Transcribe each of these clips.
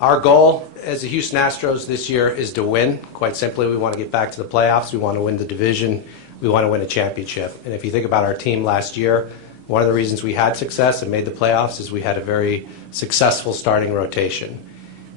Our goal as the Houston Astros this year is to win. Quite simply, we want to get back to the playoffs. We want to win the division. We want to win a championship. And if you think about our team last year, one of the reasons we had success and made the playoffs is we had a very successful starting rotation.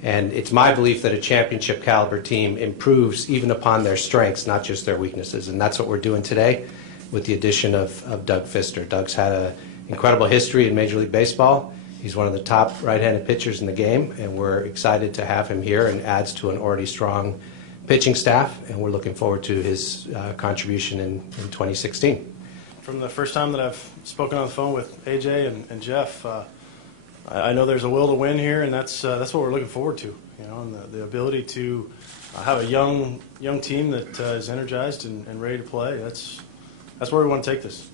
And it's my belief that a championship caliber team improves even upon their strengths, not just their weaknesses. And that's what we're doing today with the addition of Doug Fister. Doug's had an incredible history in Major League Baseball. He's one of the top right-handed pitchers in the game, and we're excited to have him here, and adds to an already strong pitching staff, and we're looking forward to his contribution in 2016. From the first time that I've spoken on the phone with AJ and Jeff, I know there's a will to win here, and that's what we're looking forward to. You know, and the ability to have a young team that is energized and ready to play. That's where we want to take this.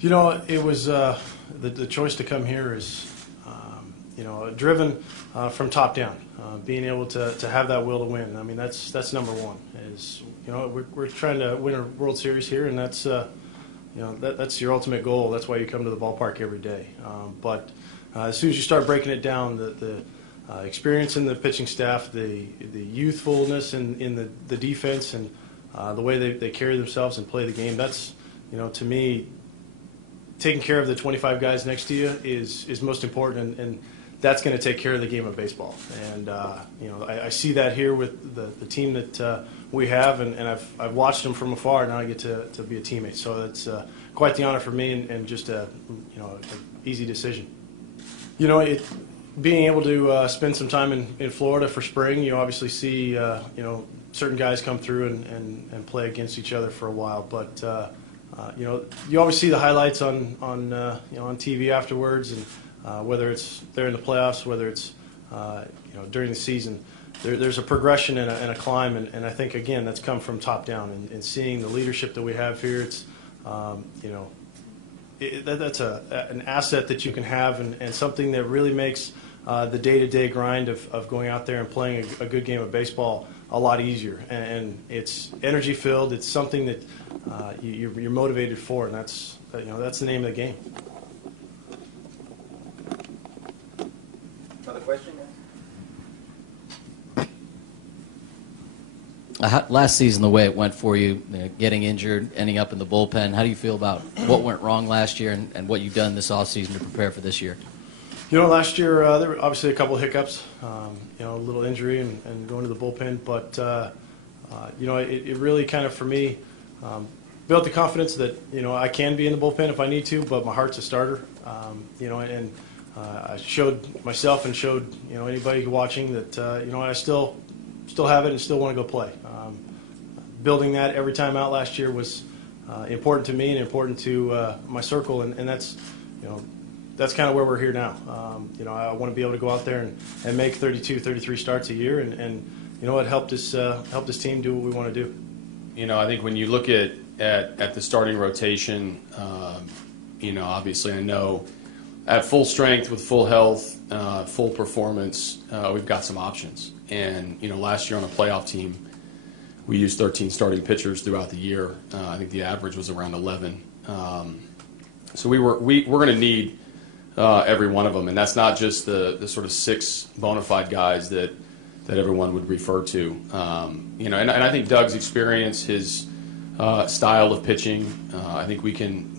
You know, it was the choice to come here is driven from top down. Being able to have that will to win. I mean, that's number one. Is we're trying to win a World Series here, and that's that's your ultimate goal. That's why you come to the ballpark every day. But as soon as you start breaking it down, the experience in the pitching staff, the youthfulness in the defense, and the way they carry themselves and play the game, that's, to me, taking care of the 25 guys next to you is most important, and that's going to take care of the game of baseball. And I see that here with the team that we have, and I've watched them from afar, and now I get to be a teammate. So that's quite the honor for me, and just an easy decision. Being able to spend some time in Florida for spring, you obviously see certain guys come through and play against each other for a while, but you always see the highlights on TV afterwards, and whether it's there in the playoffs, whether it's during the season, there's a progression and a climb, and I think, again, that's come from top down, and seeing the leadership that we have here. It's that's an asset that you can have, and something that really makes the day-to-day grind of going out there and playing a good game of baseball a lot easier. And it's energy filled. It's something that you're motivated for, and that's the name of the game. Another question? Last season, the way it went for you, getting injured, ending up in the bullpen, how do you feel about what went wrong last year and what you've done this offseason to prepare for this year? Last year there were obviously a couple of hiccups, a little injury and going to the bullpen, but it really kind of, for me, built the confidence that I can be in the bullpen if I need to, but my heart's a starter, and I showed myself and showed anybody watching that I still have it and still want to go play. Building that every time out last year was important to me and important to my circle, and that's that's kind of where we're here now. I want to be able to go out there and make 32, 33 starts a year, and it helped this team do what we want to do. I think when you look at the starting rotation, obviously I know at full strength with full health, full performance, we've got some options. And last year on a playoff team, we used 13 starting pitchers throughout the year. I think the average was around 11. So we're going to need every one of them, and that's not just the sort of 6 bona fide guys that everyone would refer to. And I think Doug's experience, his style of pitching, I think we can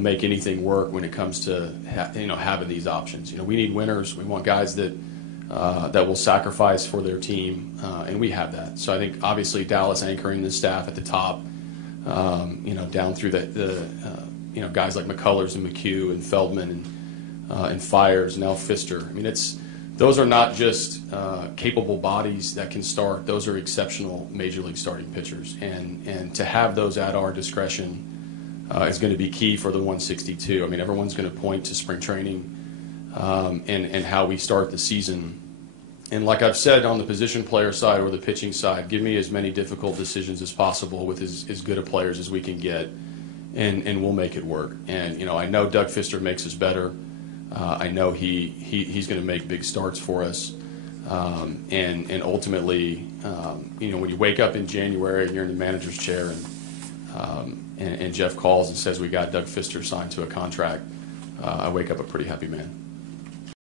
make anything work when it comes to having these options. We need winners. We want guys that will sacrifice for their team, and we have that. So I think obviously Dallas anchoring the staff at the top, down through the guys like McCullers and McHugh and Feldman and Fires and Pfister. I mean, those are not just capable bodies that can start. Those are exceptional major league starting pitchers, and to have those at our discretion is going to be key for the 162. I mean, everyone's going to point to spring training and how we start the season. And like I've said, on the position player side or the pitching side, give me as many difficult decisions as possible with as good of players as we can get, and we'll make it work. And I know Doug Fister makes us better. I know he's going to make big starts for us. And ultimately, when you wake up in January and you're in the manager's chair and Jeff calls and says we got Doug Fister signed to a contract, I wake up a pretty happy man.